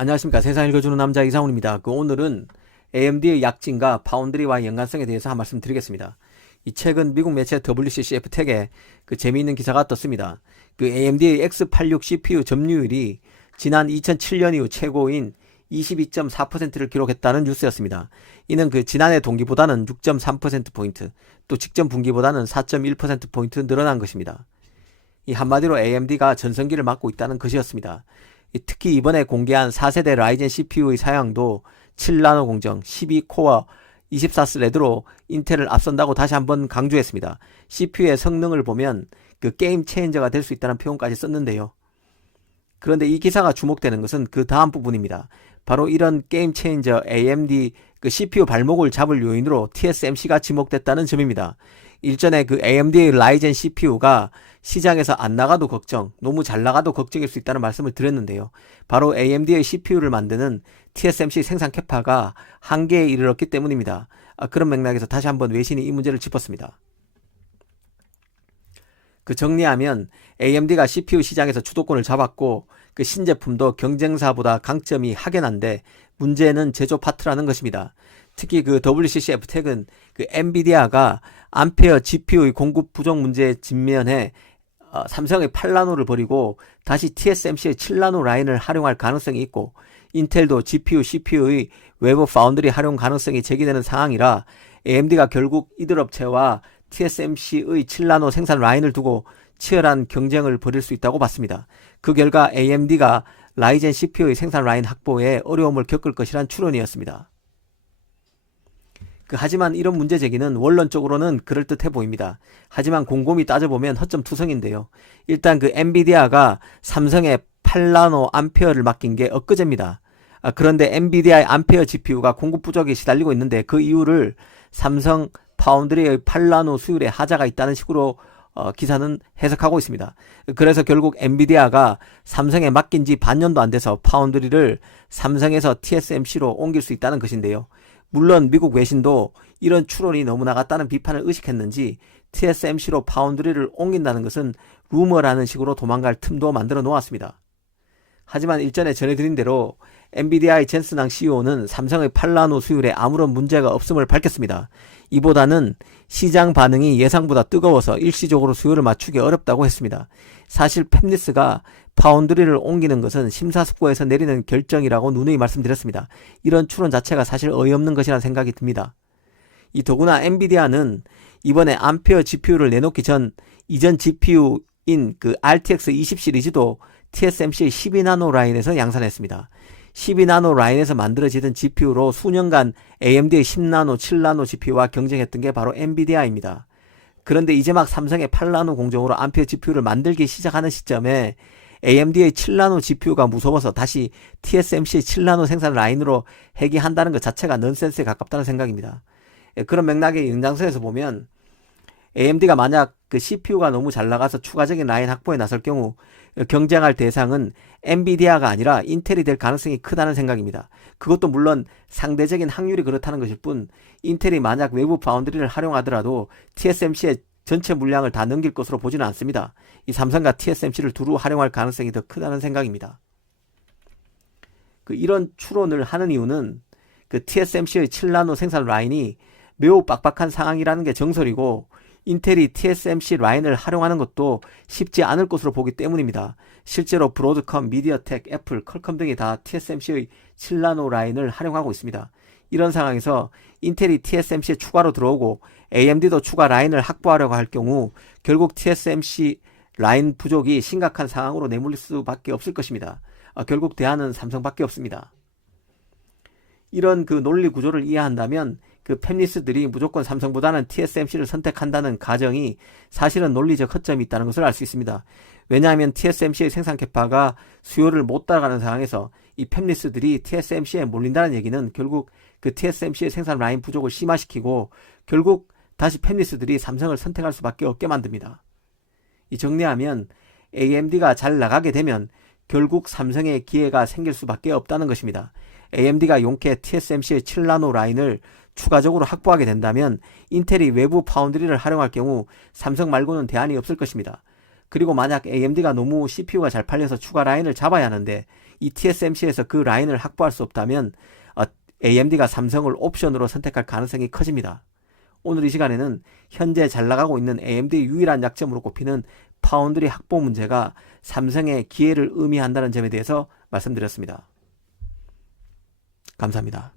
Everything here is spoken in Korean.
안녕하십니까. 세상 읽어주는 남자 이상훈입니다. 오늘은 AMD의 약진과 파운드리와의 연관성에 대해서 한 말씀 드리겠습니다. 이 최근 미국 매체 WCCF 텍에 재미있는 기사가 떴습니다. AMD의 X86 CPU 점유율이 지난 2007년 이후 최고인 22.4%를 기록했다는 뉴스였습니다. 이는 지난해 동기보다는 6.3%포인트, 또 직전 분기보다는 4.1%포인트 늘어난 것입니다. 이 한마디로 AMD가 전성기를 맞고 있다는 것이었습니다. 특히 이번에 공개한 4세대 라이젠 CPU의 사양도 7나노 공정, 12코어, 24스레드로 인텔을 앞선다고 다시 한번 강조했습니다. CPU의 성능을 보면 게임 체인저가 될 수 있다는 표현까지 썼는데요. 그런데 이 기사가 주목되는 것은 그 다음 부분입니다. 바로 이런 게임 체인저 AMD CPU 발목을 잡을 요인으로 TSMC가 지목됐다는 점입니다. 일전에 AMD의 라이젠 CPU가 시장에서 안 나가도 걱정, 너무 잘 나가도 걱정일 수 있다는 말씀을 드렸는데요. 바로 AMD의 CPU를 만드는 TSMC 생산 캐파가 한계에 이르렀기 때문입니다. 그런 맥락에서 다시 한번 외신이 이 문제를 짚었습니다. 정리하면 AMD가 CPU 시장에서 주도권을 잡았고 신제품도 경쟁사보다 강점이 확연한데 문제는 제조 파트라는 것입니다. 특히 WCCF 텍은 엔비디아가 암페어 GPU의 공급 부족 문제에 직면해 삼성의 8나노를 버리고 다시 TSMC의 7나노 라인을 활용할 가능성이 있고, 인텔도 GPU, CPU의 외부 파운드리 활용 가능성이 제기되는 상황이라 AMD가 결국 이들 업체와 TSMC의 7나노 생산 라인을 두고 치열한 경쟁을 벌일 수 있다고 봤습니다. 그 결과 AMD가 라이젠 CPU의 생산 라인 확보에 어려움을 겪을 것이란 추론이었습니다. 하지만 이런 문제 제기는 원론적으로는 그럴듯해 보입니다. 하지만 곰곰이 따져보면 허점투성인데요. 일단 엔비디아가 삼성의 8나노 암페어를 맡긴 게 엊그제입니다. 그런데 엔비디아의 암페어 GPU가 공급 부족에 시달리고 있는데 그 이유를 삼성 파운드리의 8나노 수율에 하자가 있다는 식으로 기사는 해석하고 있습니다. 그래서 결국 엔비디아가 삼성에 맡긴 지 반년도 안 돼서 파운드리를 삼성에서 TSMC로 옮길 수 있다는 것인데요. 물론 미국 외신도 이런 추론이 너무 나갔다는 비판을 의식했는지 TSMC로 파운드리를 옮긴다는 것은 루머라는 식으로 도망갈 틈도 만들어 놓았습니다. 하지만 일전에 전해드린 대로 엔비디아의 젠슨항 CEO는 삼성의 8나노 수율에 아무런 문제가 없음을 밝혔습니다. 이보다는 시장 반응이 예상보다 뜨거워서 일시적으로 수요를 맞추기 어렵다고 했습니다. 사실 팹리스가 파운드리를 옮기는 것은 심사숙고해서 내리는 결정이라고 누누이 말씀드렸습니다. 이런 추론 자체가 사실 어이없는 것이라는 생각이 듭니다. 더구나 엔비디아는 이번에 암페어 GPU를 내놓기 전 이전 GPU인 RTX 20 시리즈도 TSMC의 12나노 라인에서 양산했습니다. 12나노 라인에서 만들어지던 GPU로 수년간 AMD의 10나노, 7나노 GPU와 경쟁했던 게 바로 엔비디아입니다. 그런데 이제 막 삼성의 8나노 공정으로 암페어 GPU를 만들기 시작하는 시점에 AMD의 7나노 GPU가 무서워서 다시 TSMC의 7나노 생산 라인으로 해기한다는 것 자체가 넌센스에 가깝다는 생각입니다. 그런 맥락의 연장선에서 보면 AMD가 만약 CPU가 너무 잘 나가서 추가적인 라인 확보에 나설 경우 경쟁할 대상은 엔비디아가 아니라 인텔이 될 가능성이 크다는 생각입니다. 그것도 물론 상대적인 확률이 그렇다는 것일 뿐, 인텔이 만약 외부 파운드리를 활용하더라도 TSMC의 전체 물량을 다 넘길 것으로 보지는 않습니다. 이 삼성과 TSMC를 두루 활용할 가능성이 더 크다는 생각입니다. 이런 추론을 하는 이유는 TSMC의 7나노 생산 라인이 매우 빡빡한 상황이라는 게 정설이고, 인텔이 TSMC 라인을 활용하는 것도 쉽지 않을 것으로 보기 때문입니다. 실제로 브로드컴, 미디어텍, 애플, 퀄컴 등이 다 TSMC의 7나노 라인을 활용하고 있습니다. 이런 상황에서 인텔이 TSMC에 추가로 들어오고 AMD도 추가 라인을 확보하려고 할 경우 결국 TSMC 라인 부족이 심각한 상황으로 내몰릴 수밖에 없을 것입니다. 결국 대안은 삼성밖에 없습니다. 이런 논리 구조를 이해한다면 팹리스들이 무조건 삼성보다는 TSMC를 선택한다는 가정이 사실은 논리적 허점이 있다는 것을 알 수 있습니다. 왜냐하면 TSMC의 생산 캐파가 수요를 못 따라가는 상황에서 이 팹리스들이 TSMC에 몰린다는 얘기는 결국 TSMC의 생산 라인 부족을 심화시키고 결국 다시 팹리스들이 삼성을 선택할 수밖에 없게 만듭니다. 정리하면 AMD가 잘 나가게 되면 결국 삼성의 기회가 생길 수밖에 없다는 것입니다. AMD가 용케 TSMC의 7나노 라인을 추가적으로 확보하게 된다면 인텔이 외부 파운드리를 활용할 경우 삼성 말고는 대안이 없을 것입니다. 그리고 만약 AMD가 너무 CPU가 잘 팔려서 추가 라인을 잡아야 하는데 이 TSMC에서 그 라인을 확보할 수 없다면 AMD가 삼성을 옵션으로 선택할 가능성이 커집니다. 오늘 이 시간에는 현재 잘 나가고 있는 AMD의 유일한 약점으로 꼽히는 파운드리 확보 문제가 삼성의 기회를 의미한다는 점에 대해서 말씀드렸습니다. 감사합니다.